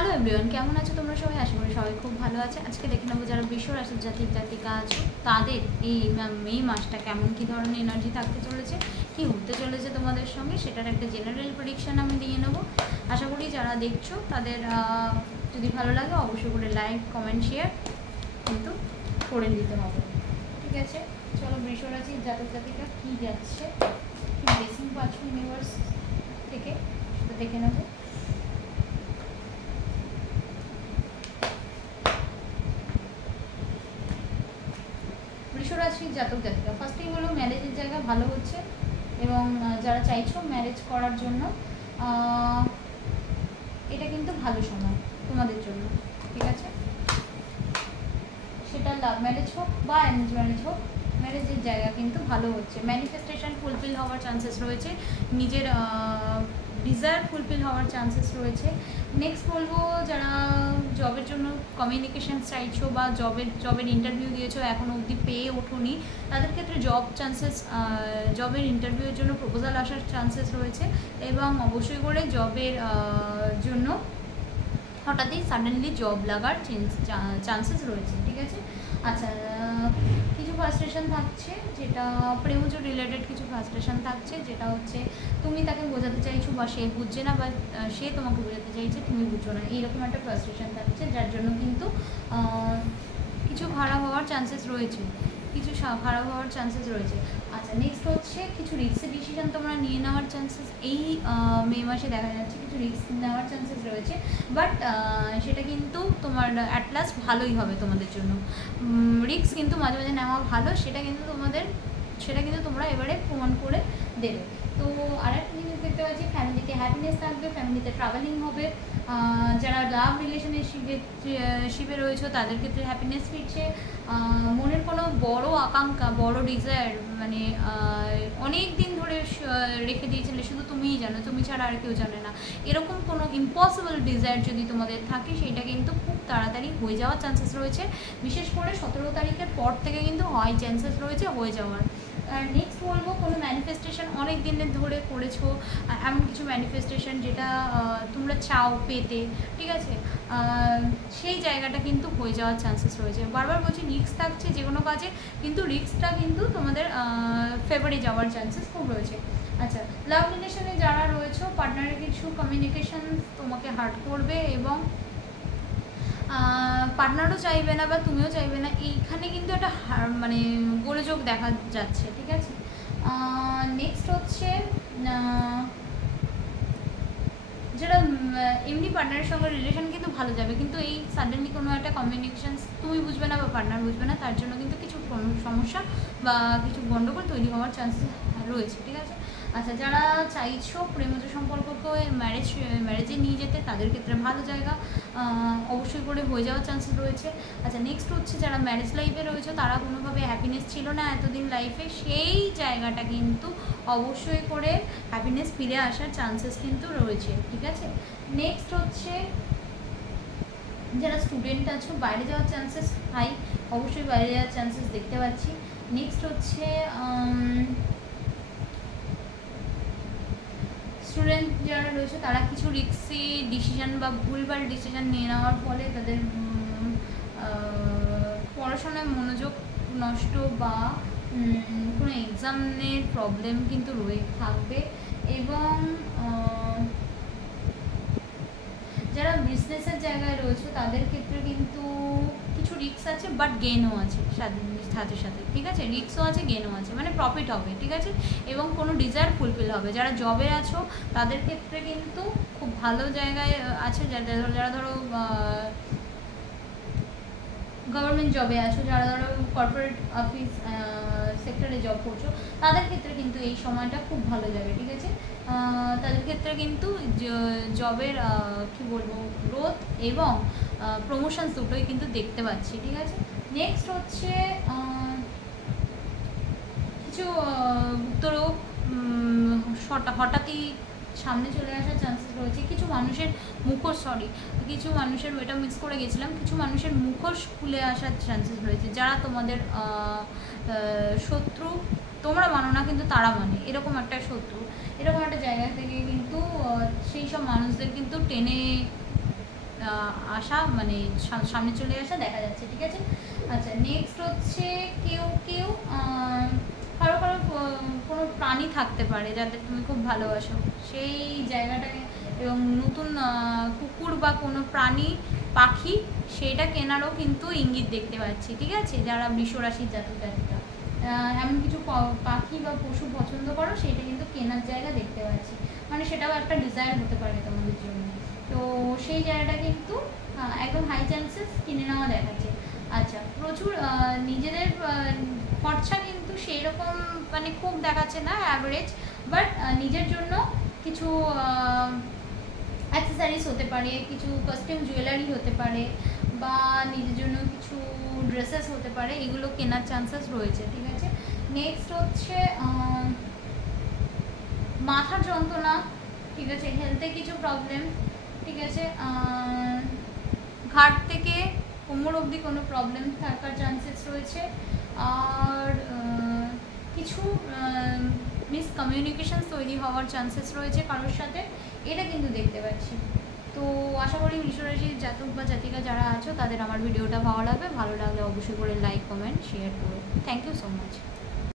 Hello everyone, কেমন আছো তোমরা সবাই? আশা করি সবাই খুব ভালো আছে। আজকে দেখে নেবো যারা বৃষ রাশির জাতিকা আছো তাদের এই মে মাসটা কেমন কী ধরনের এনার্জি থাকতে চলেছে, কি হতে চলেছে তোমাদের সঙ্গে, সেটার একটা জেনারেল প্রেডিকশন আমি দিয়ে নেবো। আশা করি যারা দেখছো তাদের যদি ভালো লাগে অবশ্যই করে লাইক কমেন্ট শেয়ার কিন্তু করে দিতে হবে, ঠিক আছে? চলো বৃষ রাশির জাতিকা কী যাচ্ছে, কি ব্লেসিং পাচ্ছ ইউনিভার্স থেকে তো দেখে নেবো। বৃষ রাশির জাতিকা ফার্স্টেই হলো ম্যারেজের জায়গা ভালো হচ্ছে এবং যারা চাইছো ম্যারেজ করার জন্য এটা কিন্তু ভালো সময় তোমাদের জন্য, ঠিক আছে? সেটা লাভ ম্যারেজ হোক বা অ্যারেঞ্জ ম্যারেজ হোক, ম্যারেজের জায়গা কিন্তু ভালো হচ্ছে। ম্যানিফেস্টেশন ফুলফিল হওয়ার চান্সেস রয়েছে, নিজের ডিজায়ার ফুলফিল হওয়ার চান্সেস রয়েছে। নেক্সট বলবো যারা জবের জন্য কমিউনিকেশান চাইছো বা জবের ইন্টারভিউ দিয়েছো এখনও অবধি পেয়ে ওঠোনি, তাদের ক্ষেত্রে জবের ইন্টারভিউর জন্য প্রপোজাল আসার চান্সেস রয়েছে এবং অবশ্যই করে জবের জন্য হঠাৎই সাডেনলি জব লাগার চান্সেস রয়েছে, ঠিক আছে? আচ্ছা, কিছু ফ্রাস্ট্রেশন থাকছে, যেটা প্রেমজ রিলেটেড কিছু ফ্রাস্ট্রেশন থাকছে, যেটা হচ্ছে তুমি তাকে বোঝাতে চাইছো বা সে বুঝছে না, বা সে তোমাকে বোঝাতে চাইছে তুমি বুঝছো না, এইরকম একটা ফ্রাস্ট্রেশন থাকছে, যার জন্য কিন্তু কিছু খারাপ হওয়ার চান্সেস রয়েছে, আচ্ছা, নেক্সট হচ্ছে কিছু রিস্কের ডিসিশন তোমরা নিয়ে নেওয়ার চান্সেস এই মে মাসে দেখা যাচ্ছে, কিছু রিস্ক নেওয়ার চান্সেস রয়েছে, বাট সেটা কিন্তু তোমার অ্যাট লাস্ট ভালোই হবে তোমাদের জন্য। রিস্ক কিন্তু মাঝে মাঝে নেওয়া ভালো, সেটা কিন্তু তোমরা এবারে প্রমাণ করে দেবে। তো আর একটা জিনিস দেখতে পাচ্ছি, ফ্যামিলিতে হ্যাপিনেস থাকবে, ফ্যামিলিতে ট্রাভেলিং হবে, যারা লাভ রিলেশনশিপে রয়েছে তাদের ক্ষেত্রে হ্যাপিনেস ফিরছে, মনের কোনো বড় আকাঙ্ক্ষা, বড় ডিজায়ার, মানে অনেক দিন ধরে রেখে দিয়েছিলে, শুধু তুমিই জানো, তুমি ছাড়া আর কেউ জানে না, এরকম কোনো ইম্পসিবল ডিজায়ার যদি তোমাদের থাকে সেটা কিন্তু খুব তাড়াতাড়ি হয়ে যাওয়ার চান্সেস রয়েছে। বিশেষ করে 17 তারিখের পর থেকে কিন্তু হাই চান্সেস রয়েছে হয়ে যাওয়ার। আর নেক্সট বলবো কোনো ম্যানিফেস্টেশন অনেক দিনের ধরে করেছো, এমন কিছু ম্যানিফেস্টেশন যেটা তোমরা চাও পেতে, ঠিক আছে? সেই জায়গাটা কিন্তু হয়ে যাওয়ার চান্সেস রয়েছে। বারবার বলছি রিস্ক থাকছে যে কোনো কাজে, কিন্তু রিস্কটা কিন্তু তোমাদের ফেভারে যাওয়ার চান্সেস খুব রয়েছে। আচ্ছা, লাভ রিলেশনে যারা রয়েছে পার্টনারের কিছু কমিউনিকেশন তোমাকে হার্ট করবে এবং পার্টনারও চাইবে না বা তুমিও চাইবে না, এইখানে কিন্তু একটা মানে গোলযোগ দেখা যাচ্ছে, ঠিক আছে? নেক্সট হচ্ছে যারা এমনি পার্টনারের সঙ্গে রিলেশন কিন্তু ভালো যাবে, কিন্তু এই সাডেনলি কোনো একটা কমিউনিকেশান তুমি বুঝবে না বা পার্টনার বুঝবে না, তার জন্য কিন্তু কিছু সমস্যা বা কিছু গণ্ডগোল তৈরি হওয়ার চান্সেস রয়েছে, ঠিক আছে? আচ্ছা, যারা চাইছো প্রেমজ সম্পর্ককে ম্যারেজে নিয়ে যেতে তাদের ক্ষেত্রে ভালো জায়গা অবশ্যই করে হয়ে যাওয়ার চান্সেস রয়েছে। আচ্ছা, নেক্সট হচ্ছে যারা ম্যারেজ লাইফে রয়েছে তারা কোনোভাবে হ্যাপিনেস ছিল না এতদিন লাইফে, সেই জায়গাটা কিন্তু অবশ্যই করে হ্যাপিনেস ফিরে আসার চান্সেস কিন্তু রয়েছে, ঠিক আছে? নেক্সট হচ্ছে যারা স্টুডেন্ট আছো বাইরে যাওয়ার চান্সেস হাই, অবশ্যই বাইরে যাওয়ার চান্সেস দেখতে পাচ্ছি। নেক্সট হচ্ছে স্টুডেন্ট যারা রয়েছে তারা কিছু রিস্কি ডিসিশান বা ভুলভাল ডিসিশান নিয়ে নেওয়ার ফলে তাদের পড়াশোনায় মনোযোগ নষ্ট বা কোনো এক্সামের প্রবলেম কিন্তু থাকবে এবং যারা বিজনেসের জায়গায় রয়েছে তাদের ক্ষেত্রে কিন্তু কিছু রিস্ক আছে বাট গেনও আছে সাথে সাথে, ঠিক আছে? রিস্কও আছে, গেনও আছে, মানে প্রফিট হবে, ঠিক আছে? এবং কোনো ডিজায়ার ফুলফিল হবে। যারা জবে আছো তাদের ক্ষেত্রে কিন্তু খুব ভালো জায়গায় আছে, যারা ধরো গভর্নমেন্ট জবে আছো, যারা ধরো কর্পোরেট অফিস সেক্টরে জব করছো তাদের ক্ষেত্রে কিন্তু এই সময়টা খুব ভালো যাবে, ঠিক আছে? তাদের ক্ষেত্রে কিন্তু জবের কি বলবো গ্রোথ এবং প্রমোশন দুটোই কিন্তু দেখতে পাচ্ছি, ঠিক আছে? নেক্সট হচ্ছে কিছু গুপ্তরোগ হঠাৎই সামনে চলে আসার চান্সেস রয়েছে। কিছু মানুষের কিছু মানুষের ওইটা মিক্স করে গেছিলাম, কিছু মানুষের মুখোশ খুলে আসার চান্সেস রয়েছে, যারা তোমাদের শত্রু তোমরা মানো না কিন্তু তারা মানে, এরকম একটা শত্রু, এরকম একটা জায়গা থেকে কিন্তু সেই সব মানুষদের কিন্তু টেনে আসা, মানে সামনে চলে আসা দেখা যাচ্ছে, ঠিক আছে। আচ্ছা, নেক্সট হচ্ছে কেউ কেউ কারো কারো কোনো প্রাণী থাকতে পারে যাদের তুমি খুব ভালোবাসো, সেই জায়গাটাকে, এবং নতুন কুকুর বা কোনো প্রাণী, পাখি, সেটা কেনারও কিন্তু ইঙ্গিত দেখতে পাচ্ছি, ঠিক আছে। যারা বৃষরাশির জাতক জাতিকা এমন কিছু পাখি বা পশু পছন্দ করো, সেটা কিন্তু কেনার জায়গা দেখতে পাচ্ছি, মানে সেটাও একটা ডিজায়ার হতে পারে তোমাদের জন্য। তো সেই জায়গাটা কিন্তু একদম হাই চান্সেস কিনে নেওয়া দেখাচ্ছে। আচ্ছা, প্রচুর নিজেদের খরচা কিন্তু সেই রকম মানে খুব দেখাচ্ছে না, অ্যাভারেজ, বাট নিজের জন্য কিছু অ্যাক্সেসারিজ হতে পারে, কিছু কাস্টম জুয়েলারি হতে পারে, বা নিজের জন্য কিছু ড্রেসেস হতে পারে, এগুলো কেনার চান্সেস রয়েছে, ঠিক আছে। নেক্সট হচ্ছে মাথার যন্ত্রণা, ঠিক আছে, হেলথে কিছু প্রবলেম, ঠিক আছে, ঘাট থেকে কোমর অবধি কোনো প্রবলেম থাকার চান্সেস রয়েছে, আর কিছু মিসকমিউনিকেশন তৈরি হওয়ার চান্সেস রয়েছে কারোর সাথে, এটা কিন্তু দেখতে পাচ্ছি। তো আশা করি বৃষরাশির জাতক বা জাতিকা যারা আছো তাদের আমার ভিডিওটা ভালো লাগবে, ভালো লাগলে অবশ্যই করে লাইক, কমেন্ট, শেয়ার করো। Thank you so much.